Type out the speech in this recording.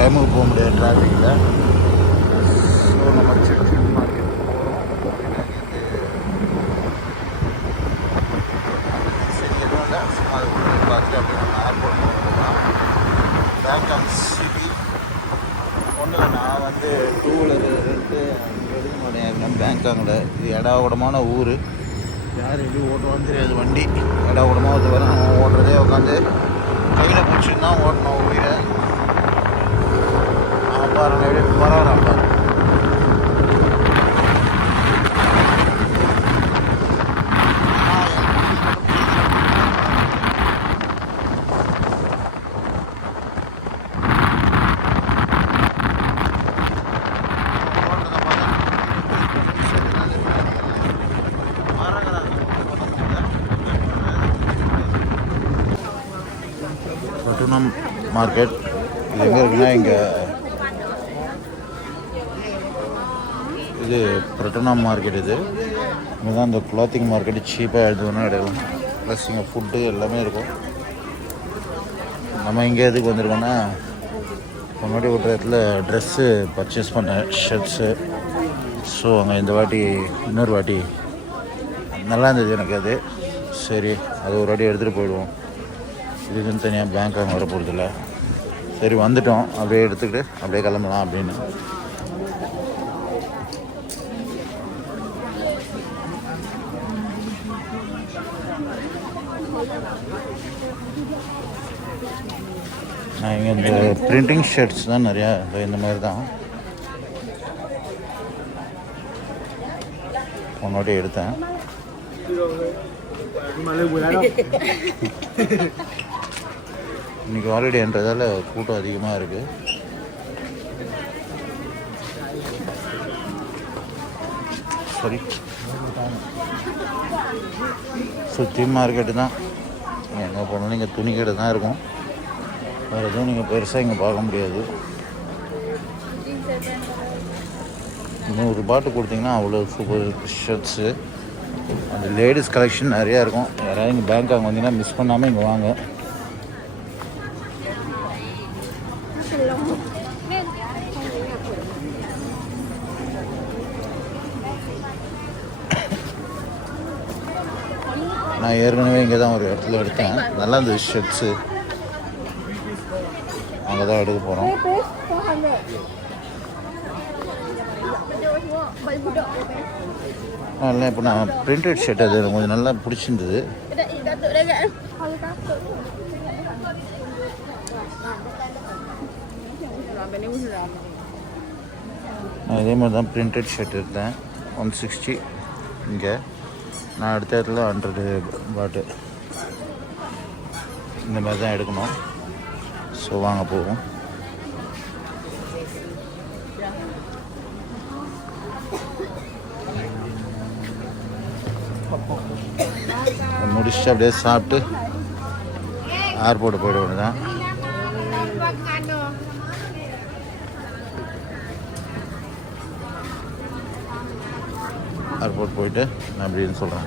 டைமுக்கு போக முடியாது டிராஃபிக்கில். ஸோ நம்ம சிட்டி மார்க்கெட் சரி எதுவும் இல்லை, சும்மா அதை பார்த்துட்டு அப்படியே நம்ம ஏர்போர்ட் போகலாம். பேங்காக் சிட்டி ஒன்றும் இல்லை, நான் வந்து 2 வீலர் ரெண்டு எடுக்க மாட்டேன் பேங்காங்கில். இது இடாவிடமான ஊர், யார் எப்படி ஓட்டுவான்னு தெரியாது. வண்டி இடாவிடமாக வந்து வர நம்ம ஓட்டுறதே உட்காந்து கையில் பிடிச்சின்னு தான் ஓட்டணும் உயிரை. பாருங்க எப்படி பரவாயில்ல பாருங்க. பட்டுனம் மார்க்கெட் இது எங்கே இருக்குன்னா, இங்கே இது பட்டுனம் மார்க்கெட். இது இங்கே தான் இந்த க்ளாத்திங் மார்க்கெட்டு சீப்பாக எடுத்துக்கணும் எடுக்கலாம். ப்ளஸ் இங்கே ஃபுட்டு எல்லாமே இருக்கும். நம்ம இங்கே எதுக்கு வந்திருக்கோன்னா, முன்னாடி ஒரு இடத்துல ட்ரெஸ்ஸு பர்ச்சேஸ் பண்ணேன், ஷர்ட்ஸு. ஸோ அங்கே இந்த வாட்டி இன்னொரு வாட்டி நல்லா இருந்தது எனக்கு அது. சரி அது ஒரு வாட்டி எடுத்துகிட்டு போயிடுவோம். இதுக்குன்னு தனியாக பேங்க் அங்கே வர போகிறதில்ல. சரி வந்துட்டோம், அப்படியே எடுத்துக்கிட்டு அப்படியே கிளம்பலாம் அப்படின்னு. நான் இங்கே இந்த பிரிண்டிங் ஷர்ட்ஸ் தான் நிறையா இந்த மாதிரி தான் முன்னாடி எடுத்தேன். இன்றைக்கி ஹாலிடேன்றதால கூட்டம் அதிகமாக இருக்குது. சரி சுற்றி மார்க்கெட்டு தான், எங்கே போனாலும் இங்கே துணி கடை தான் இருக்கும். வேறு எதுவும் நீங்கள் பெருசாக இங்கே பார்க்க முடியாது. 100 பாட்டு கொடுத்தீங்கன்னா அவ்வளோ சூப்பர் ஷர்ட்ஸு. அந்த லேடிஸ் கலெக்ஷன் நிறையா இருக்கும். யாராவது இங்கே பேங்காக் வந்தீங்கன்னா மிஸ் பண்ணாமல் இங்கே வாங்க. நான் ஏற்கனவே இங்கே தான் ஒரு இடத்துல எடுத்தேன், நல்லா இருந்தது ஷர்ட்ஸு. அங்கே தான் எடுக்க போகிறோம். இல்லை இப்போ நான் பிரிண்டட் ஷர்ட் அது கொஞ்சம் நல்லா பிடிச்சிருந்தது. நான் இதே மாதிரி தான் பிரிண்டட் ஷர்ட் எடுத்தேன், 160. இங்கே நான் அடுத்த இடத்துல 100 பாட்டு இந்த மாதிரி தான் எடுக்கணும். ஸோ வாங்க போவோம். முடிச்சுட்டு அப்படியே சாப்பிட்டு ஏர்போர்ட்டு போயிட வேண்டியதான். ஏர்போர்ட் போயிட்டு நான் அப்படின்னு சொல்கிறேன்.